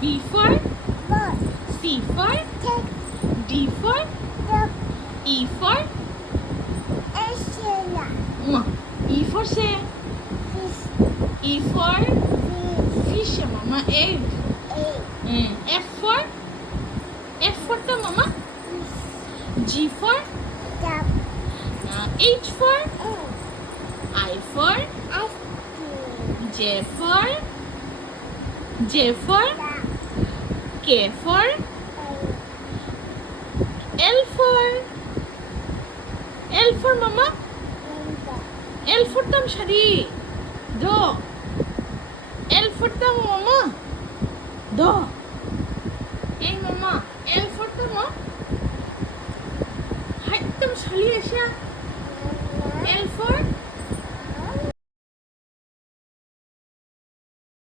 B for C for D for E for E for say E for fish mama egg. F for the mama G for H for I for J for K for L for mama L for tam shari do L for tam mama do hey mama L for tam hai tam shali asha L for